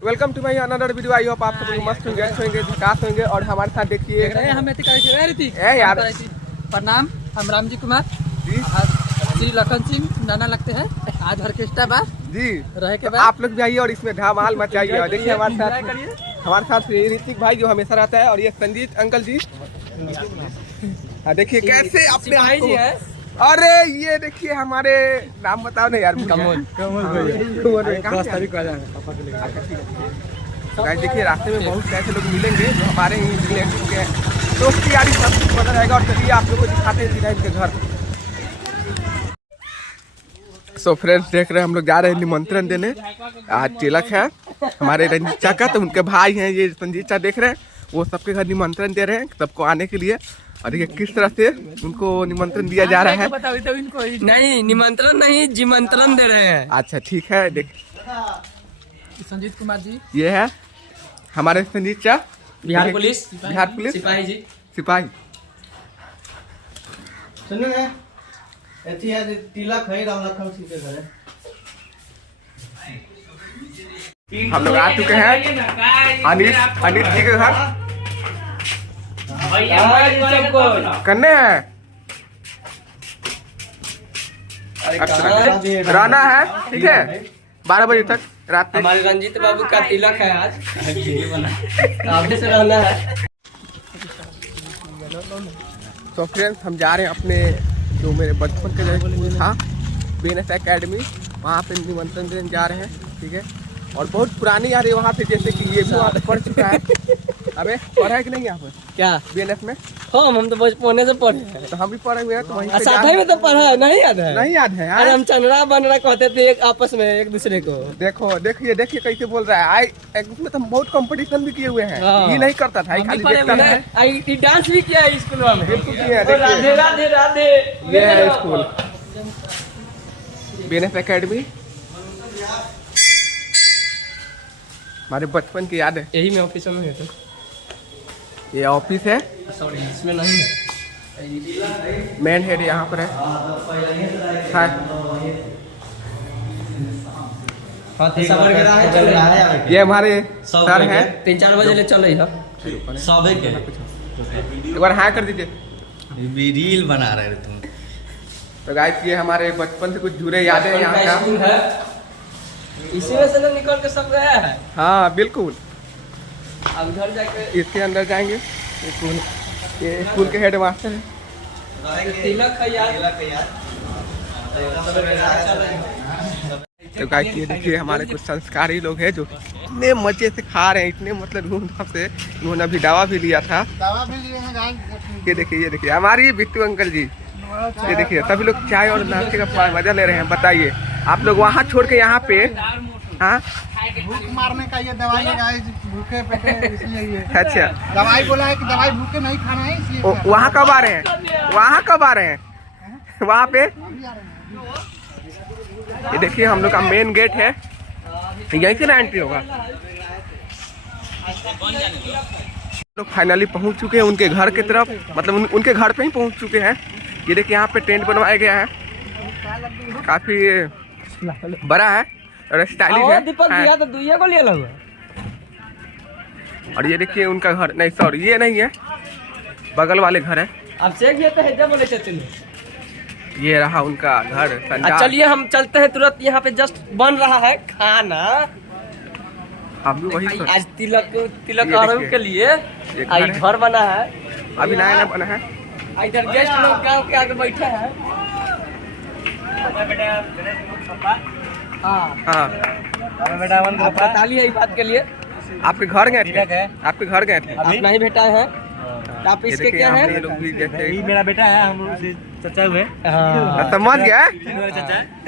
Welcome to my another video. I hope आप सब लोग मस्त होंगे, अच्छे होंगे, झकास होंगे। और हमारे साथ देखिए यार प्रणाम, हम रामजी कुमार जी, श्री लखन सिंह नाना लगते हैं। आज ऑर्केस्ट्रा बार जी रहे के बाद आप लोग भी आइए और इसमें धमाल मचाइए। और देखिए हमारे साथ ऋतिक भाई जो हमेशा रहता है, और ये संजीत अंकल जी। देखिए कैसे अपने आप को, अरे ये देखिए हमारे नाम बताओ ना यार। कमल देखिए रास्ते में बहुत ऐसे लोग मिलेंगे जो हमारे ही रिलेटिव के हैं, तो उसकी यारी सब कुछ पता रहेगा। और चलिए आप लोग को दिखाते हैं सीधा इनके घर। सो फ्रेंड्स देख रहे हैं हम लोग जा रहे हैं निमंत्रण देने। आज तिलक है हमारे रंजीत चा का, तो उनके भाई हैं ये संजीत चा, देख रहे हैं वो सबके घर निमंत्रण दे रहे हैं सबको आने के लिए। और ये किस तरह से उनको निमंत्रण दिया जा रहा है। तो इनको नहीं निमंत्रण नहीं जिमंत्रण दे रहे हैं। अच्छा ठीक है। देख संजीत कुमार जी, ये है हमारे संजीत चा, बिहार पुलिस सिपाही जी, सिपाही। सुनो ना, तिलक है राम लखन सिंह के घर। हम लोग आ चुके हैं अनिल जी के घर। करने हैं रहना है, ठीक है 12 बजे तक रात में। हमारे रंजीत बाबू का तिलक है आज, आगे से रहना है। तो फ्रेंड्स हम जा रहे हैं अपने जो मेरे बचपन के जो स्कूल था BNS एकेडमी, वहाँ पे निमंत्रण देने जा रहे हैं, ठीक है। और बहुत पुरानी यार वहाँ पे, जैसे कि ये भी वहाँ पे पढ़ चुका है। अबे पढ़ा है कि नहीं यहाँ पर क्या BNS में? हम तो बचपन से पढ़े हैं। तो हम भी पढ़े हुए हैं, तो वहीं साथ में तो पढ़ा है, नहीं याद है? नहीं याद है यार। अरे हम चंद्रा बनरा कहते थे एक आपस में एक दूसरे को। देखो देखिए कैसे बोल रहा है। इसमें तो हम बहुत कंपटीशन भी किए हुए हैं। ये नहीं करता था, खाली देखता था। ये डांस भी किया है स्कूल में। बिल्कुल किया है। राधे राधे राधे, ये है स्कूल BNS एकेडमी, हमारे बचपन की याद है। यही में ऑफिस में है। तो ये ऑफिस है, सॉरी इसमें नहीं है। मेन हेड यहाँ पर है। ये हमारे सर हैं, 3-4 बजे ले चले है। एक बार हाँ कर दीजिए। रील बना रहे तुम। तो गाइस ये हमारे बचपन से कुछ जुड़े यादें हैं यहाँ का। स्कूल है, इसी में से निकल के सब गया है। हाँ बिल्कुल। अब घर जाके इसके अंदर जाएंगे। ये स्कूल के हेड मास्टर है। तिलक है यार। तो गाइस ये देखिए हमारे कुछ संस्कारी लोग हैं जो इतने मजे से खा रहे हैं, इतने मतलब धूमधाम से। उन्होंने अभी दवा भी लिया था। दवा भी लिए हैं गाइस। ये देखिए हमारी बिट्टू अंकल जी। ये देखिए सभी लोग चाय और नाश्ते का मजा ले रहे हैं। बताइए आप लोग वहाँ छोड़ के यहाँ पे, हाँ भूख मारने का ये दवाई है गाइस, भूखे पेटे इसलिए ये। अच्छा दवाई बोला है कि दवाई भूखे नहीं खाना है, इसलिए। वहाँ कब आ रहे हैं? वहाँ कब आ रहे हैं? वहाँ पे ये देखिए हम लोग का मेन गेट है, यहीं से ना एंट्री होगा। लोग फाइनली पहुँच चुके हैं उनके घर की तरफ, मतलब उनके घर पे ही पहुँच चुके हैं। ये देखिए यहाँ पे टेंट बनवाया गया है, काफी बड़ा है और स्टाइलिश है। दीपक दिया तो दुइया को ले लो। और ये देखिए उनका घर, नहीं सॉरी ये नहीं है, बगल वाले घर है। अब से ये तो है जब बोले चल। ये रहा उनका घर। चलिए हम चलते हैं तुरंत, यहाँ पे जस्ट बन रहा है खाना। हम भी वही आज तिलक आरंभ के लिए घर बना है, अभी नया बना है। इधर गेस्ट लोग गांव के आगे बैठे हैं। हाँ बता लिए इस बात के लिए। आपके घर गए थे? आपके घर गए थे? आप नहीं बेटा है? आप इसके क्या है? ये मेरा बेटा है, हम चाचा हुए। समझ गया।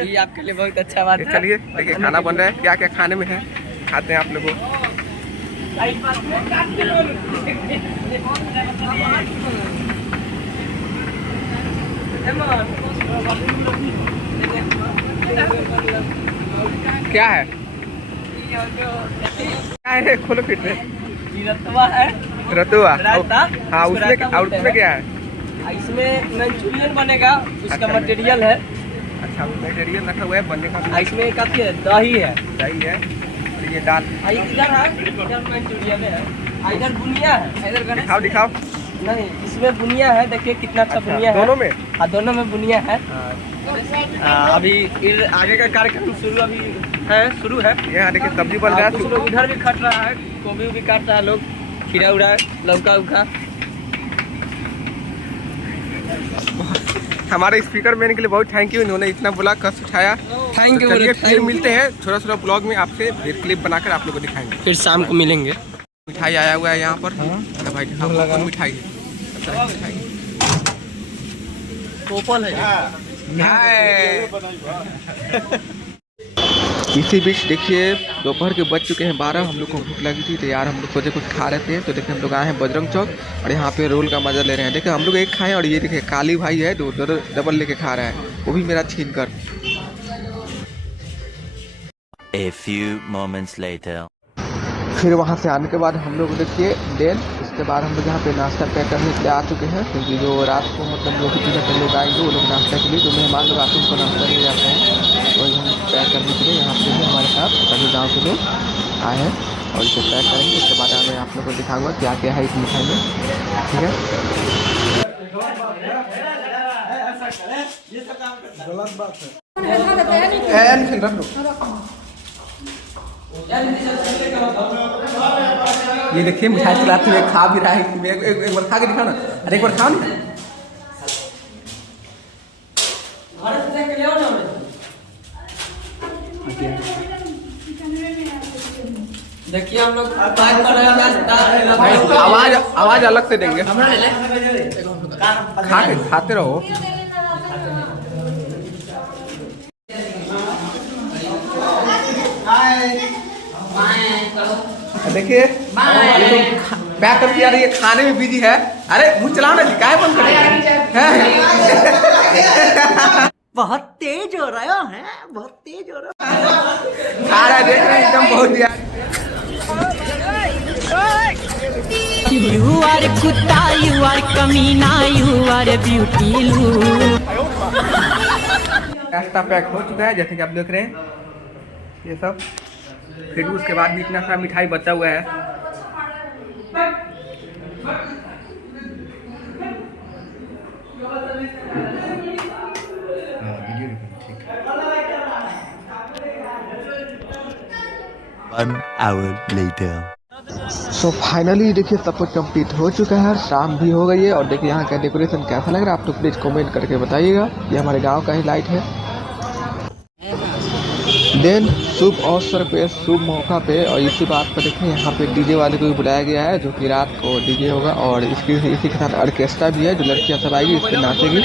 ये आपके लिए बहुत अच्छा बात है। चलिए देखिए खाना बन रहा है, क्या क्या खाने में है खाते हैं आप लोगों। क्या है? क्या है? खोलो फिर से। रतुआ है। रतुआ? हाँ उसमें क्या है? इसमें मंचूरियन बनेगा, उसका मटेरियल है। अच्छा मटेरियल रखा हुआ है बनने का। इसमें काफी है, दही है। दही है। और ये दाल। इधर है, इधर मंचूरियन है, इधर बुनिया है, इधर गणेश। दिखाओ दिखाओ। नहीं, इसमें बुनिया है, देखिए कितना अच्छा बुनिया है। दोनों में? हाँ, दोनों में बुनिया है। अभी आगे का कार्यक्रम शुरू है। यहाँ देखिए सब्जी बन रहा है। कुछ लोग इधर भी खट रहा है, गोभी भी काट रहा है लोग, खीरा उड़ा, लौका उखा। हमारे स्पीकर मैन के लिए बहुत थैंक यू, इन्होंने इतना बोला, कष्ट उठाया। Thank you. चलिए फिर मिलते हैं छोटा ब्लॉग में, आपसे फिर क्लिप बनाकर आप लोगों को दिखाएंगे। फिर शाम को मिलेंगे। मिठाई आया हुआ है यहाँ पर। तो भाई दिखाओ कौन मिठाई है। टोपल है। इसी बीच देखिए दोपहर के बज चुके हैं 12। हम लोग को भूख लगी थी तो यार हम लोग सोचे कुछ खा रहे थे, तो देखिए हम लोग आए हैं बजरंग चौक और यहाँ पे रोल का मजा ले रहे हैं। देखिए हम लोग एक खाएं और ये देखिए काली भाई है जो डबल लेके खा रहा है, वो भी मेरा छीन कर। A few moments later. फिर वहाँ से आने के बाद हम लोग देखिए देन उसके बाद हम लोग यहाँ पे नाश्ता पैक करने के लिए आ चुके हैं, क्योंकि जो रात को मतलब जो भी जगह लोग आएंगे वो लोग नाश्ता के लिए, जो मेहमान लोग आते हैं उनको नाश्ता ले जाते हैं, वही हम पैक करने के लिए यहाँ पे भी हमारे साथ सभी गाँव के लोग आए हैं और इसे पैक करेंगे। उसके बाद मैं आप लोग को दिखाऊंगा क्या क्या है इस मिठाई में, ठीक है। ये देखिए मिठाई खिलाते हुए खा भी रहा है। एक बार खा के दिखाओ ना। अरे एक बार खाओ ना। देखिए हम लोग आवाज अलग से देंगे, खाते रहो। देखिए पैक करके यार ये खाने में बिजी है। अरे मुँह चलाओ ना, काय बंद कर। बहुत तेज हो रहा है, बहुत तेज हो रहा है। खा रहा है, देख रहे हैं एकदम बहुत यार। You are कुत्ता, you are कमीना, you are beauty नाश्ता पैक हो चुका है जैसे कि आप देख रहे हैं ये सब। फिर उसके बाद भी इतना सारा मिठाई बचा हुआ है। One hour later. So finally देखिए सब कुछ कंप्लीट हो चुका है, शाम भी हो गई है। और देखिए यहाँ का डेकोरेशन कैसा लग रहा है आप लोग प्लीज़ कमेंट करके बताइएगा। ये हमारे गांव का ही लाइट है। देन शुभ अवसर पे, शुभ मौका पे और इसी बात पर देखिए यहाँ पे डीजे वाले को भी बुलाया गया है, जो कि रात को डीजे होगा और इसी के साथ ऑर्केस्ट्रा भी है, जो लड़कियाँ सब आएगी इस पर नाचेगी।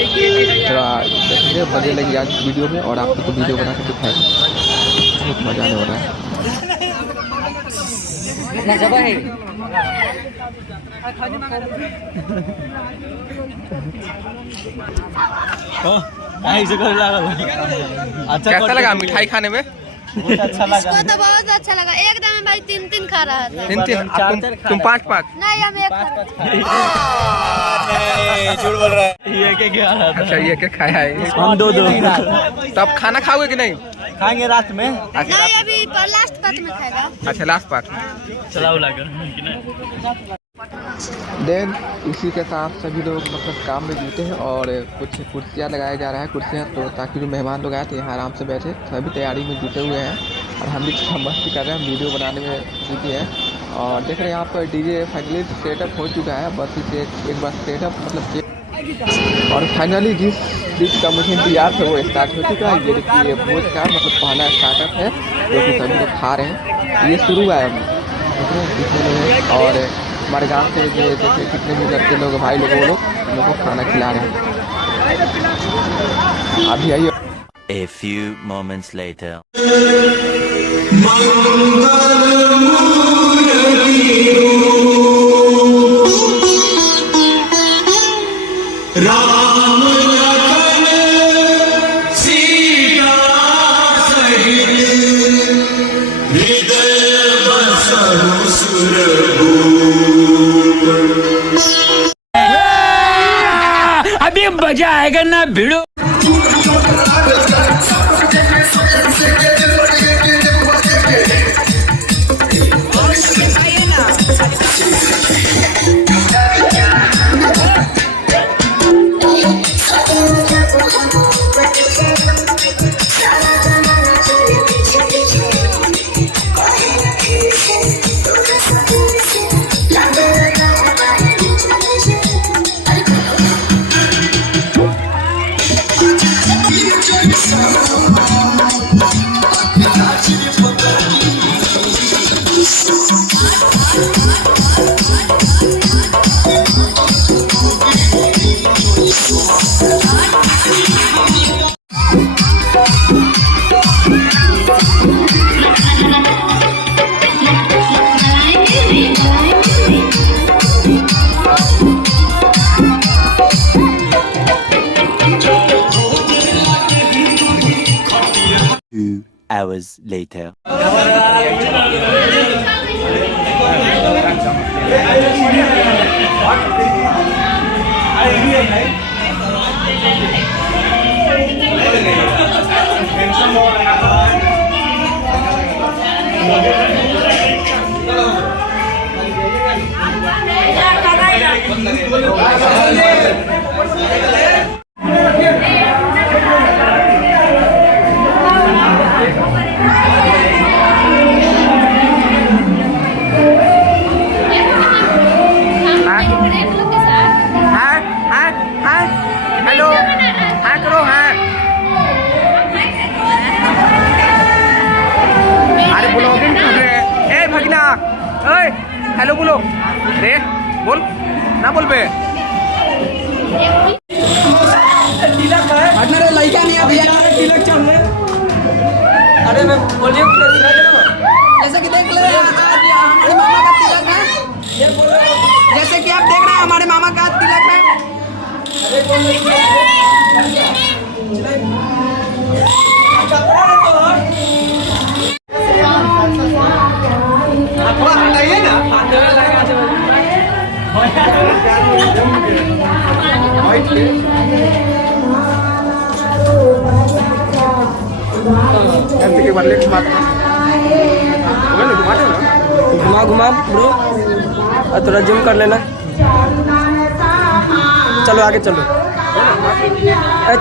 थोड़ा देखेंगे मजे लगी आज वीडियो में और आप लोग को वीडियो बना के दिखाएंगे, बहुत मजा आने वाला है। कैसा लगा मिठाई खाने में? बहुत अच्छा लगा। इसको तो बहुत अच्छा लगा। एकदम भाई 3 खा रहा था। 3 तुम 5 नहीं हम 1 खा रहे नहीं, झूठ बोल रहा है। ये क्या रहा था? अच्छा ये क्या खाया है? हम 2 तो आप खाना खाओगे कि नहीं? खाएंगे रात में। नहीं अभी लास्ट पार्ट में खाएगा। अच्छा लास्ट पार्ट चलाओ लाकर। देन इसी के साथ सभी लोग मतलब काम में जुटे हैं और कुछ कुर्सियाँ लगाया जा रहा है, कुर्सियाँ तो ताकि जो मेहमान लोग आए थे यहाँ आराम से बैठे। सभी तैयारी में जुटे हुए हैं और हम भी थोड़ा मस्ती कर रहे हैं, वीडियो बनाने में जुटे हैं। और देख रहे हैं यहाँ पर डीजे फाइनली सेटअप हो चुका है, बस इसे एक बार सेटअप मतलब। और फाइनली जिस चीज़ का मुझे इंतजार था वो स्टार्ट हो चुका है। ये देखिए भोज का मतलब पहला स्टार्टअप है जो कि सभी लोग खा रहे हैं। ये शुरू हुआ है कितने लोग हैं और हमारे गांव से जो जैसे कितने भी लड़के लोग भाई लोग वो लोग को खाना खिला रहे हैं। अभी आइए। A few moments later. अभी मजा आएगा ना भिड़ो। 2 hours later. हेलो हाँ करो हाँ अरे ब्लॉगिंग कर रहे हैं ए भगना ओए हेलो बोलो रे बोल ना बोल बे अरे लड़का नहीं है भैया तिलक चल रहे। अरे मैं बोलिए जैसे कि देख ले आज हमारे मामा का तिलक है। जैसे कि आप देख रहे हैं हमारे मामा का तिलक है। हटाइए ना ऐसे के बदले घुमा घुमा ब्रो और थोड़ा जिम कर लेना। चलो आगे चलो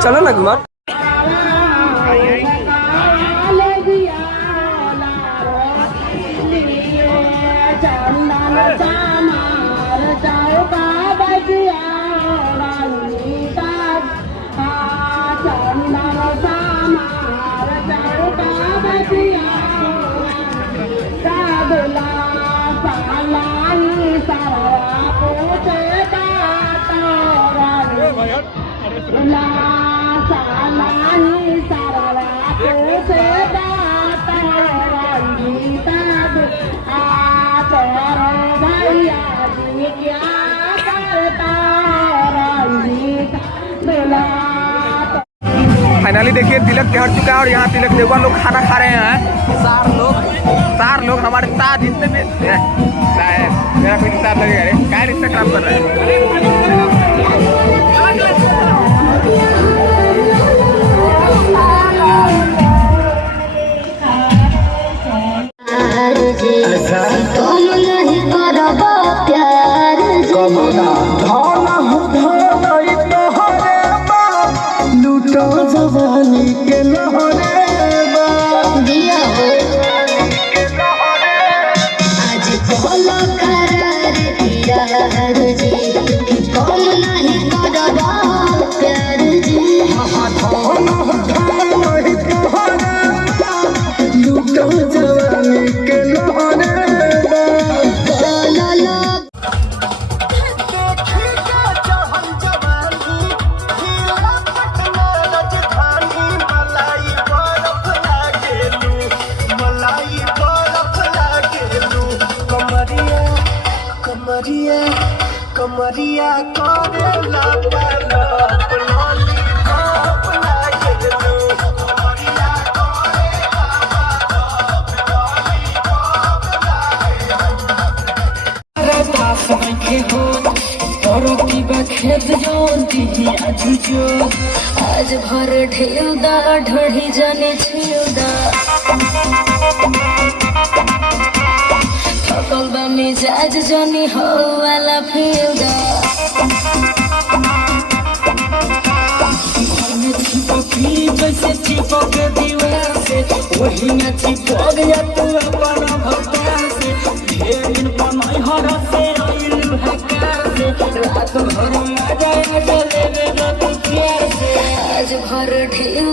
चलो ना घुमा। फाइनली देखिए तिलक चढ़ चुका है और यहाँ तिलक देवगन लोग खाना खा रहे हैं। 4 लोग हमारे साथ जितने भी मेरा कोई साथ लगेगा रे क्या रिश्ता खराब कर रहा है। जवानी के लहरे दिया हो आज बोलो करार दिया हर जी कौन नहीं करबा प्यार जी लूटो जवानी के लहरे कमरिया करेला लॉलीपॉप लागे लो कमरिया आज भर ढेउदा ढोढ़ी जाने छिउदा थकल बा मिजाज जानी हो वाला फिउदा जैसे चिपक दीवार से वही न चिपक गया तू अपना भक्ता से ढेर दिन पनाई हर से आइलू है कार से रात भर आ जाए चले तू प्यार से आज भर ढेउ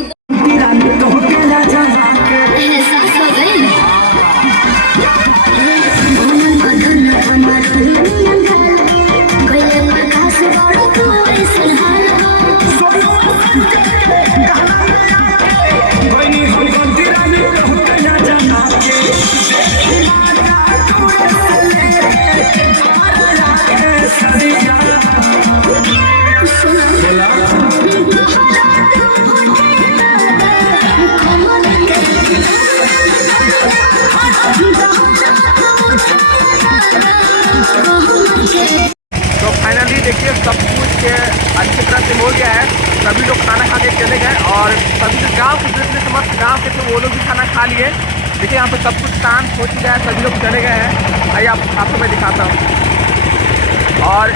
मस्त गांव के थे वो लोग भी खाना खा लिए। देखिए यहाँ पे सब कुछ शांत हो चुका है, सभी लोग चले गए हैं। आइए आपको मैं दिखाता हूँ। और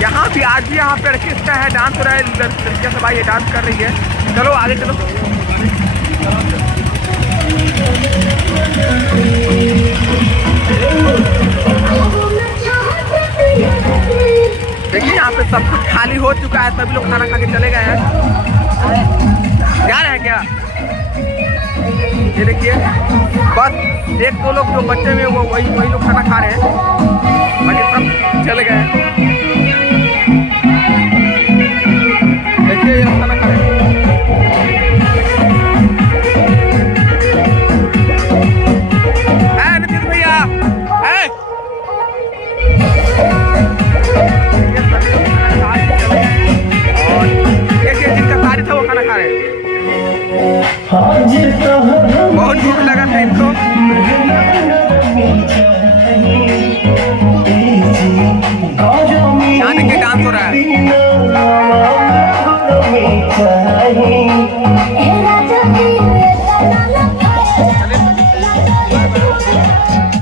यहाँ भी आज भी यहाँ पे ऑर्केस्ट्रा है, डांस हो रहा है, लड़कियाँ सब आई है, डांस कर रही है। चलो आगे चलो। देखिए यहाँ पे सब कुछ खाली हो चुका है, सभी लोग खाना खा के चले गए हैं। जा रहे हैं क्या? ये देखिए बस एक दो लोग जो बच्चे में वो वही लोग खाना खा रहे हैं, बाकी सब चले गए हैं। देखिए ये खाना खा रहे हैं। नीतीश भैया ये सभी लोग खाना खा के चले गए हैं। और एक जिनका शादी था वो खाना खा रहे हैं। बहुत भूख लगा था इनको। यहाँ देखिए डांस हो रहा है।